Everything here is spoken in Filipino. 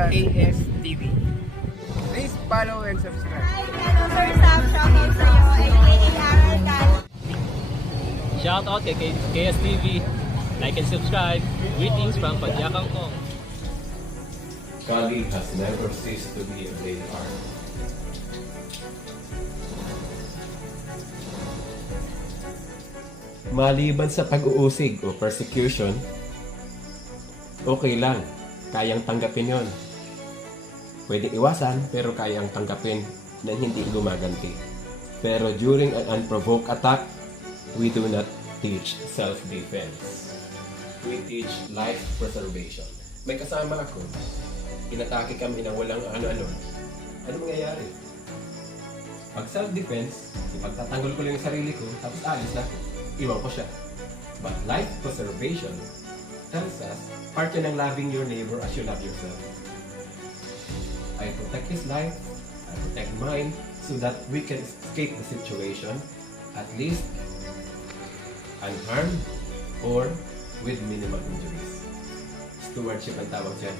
sa ASTV. Please follow and subscribe. Hello, Sir Sam. Shoutout sa'yo. aka Aral Cal. Shout out kay KSTV. Like and subscribe. Greetings from Padyakang Kong. Kali has never ceased to be a great art. Maliban sa pag-uusig o persecution, okay lang. Kayang tanggapin yon. Pwedeng iwasan, pero kayang tanggapin na hindi gumaganti. Pero during an unprovoked attack, we do not teach self-defense. We teach life preservation. May kasama ako. Inatake kami na walang ano-ano. Ano mangyayari? Pag self-defense, ipagtatanggol ko lang yung sarili ko, tapos alis na ako. Iwan ko siya. But life preservation tells us, part yun ng loving your neighbor as you love yourself. I protect his life, I protect mine, so that we can escape the situation, at least unharmed or with minimal injuries. Stewardship ang tawag dyan.